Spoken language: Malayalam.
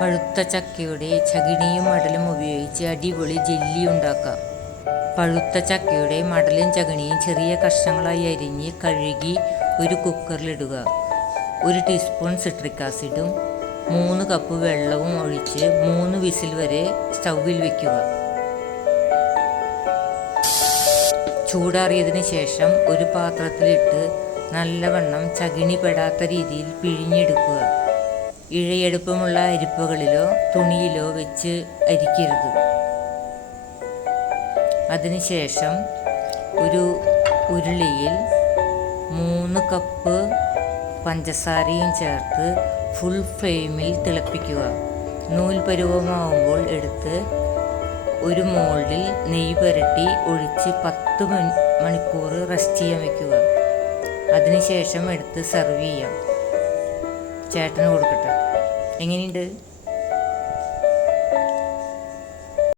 പഴുത്ത ചക്കയുടെ ചകിണിയും മടലും ഉപയോഗിച്ച് അടിപൊളി ജെല്ലി ഉണ്ടാക്കാം. പഴുത്ത ചക്കയുടെ മടലും ചകിണിയും ചെറിയ കഷ്ണങ്ങളായി അരിഞ്ഞ് കഴുകി ഒരു കുക്കറിലിടുക. 1 ടീസ്പൂൺ സിട്രിക് ആസിഡും 3 കപ്പ് വെള്ളവും ഒഴിച്ച് 3 വിസിൽ വരെ സ്റ്റൗവിൽ വയ്ക്കുക. ചൂടാറിയതിന് ശേഷം ഒരു പാത്രത്തിലിട്ട് നല്ലവണ്ണം ചകിണി പെടാത്ത രീതിയിൽ പിഴിഞ്ഞെടുക്കുക. ഇഴയെടുപ്പമുള്ള അരിപ്പകളിലോ തുണിയിലോ വെച്ച് അരിക്കരുത്. അതിനുശേഷം ഒരു ഉരുളിയിൽ 3 കപ്പ് പഞ്ചസാരയും ചേർത്ത് ഫുൾ ഫ്ലെയിമിൽ തിളപ്പിക്കുക. നൂൽ പരുവമാവുമ്പോൾ എടുത്ത് ഒരു മോൾഡിൽ നെയ്യ് പുരട്ടി ഒഴിച്ച് 10 മണിക്കൂർ റെസ്റ്റ് ചെയ്യാൻ വയ്ക്കുക. അതിനുശേഷം എടുത്ത് സെർവ് ചെയ്യാം. ചേട്ടന് കൊടുക്കട്ടെ. എങ്ങനെയുണ്ട്?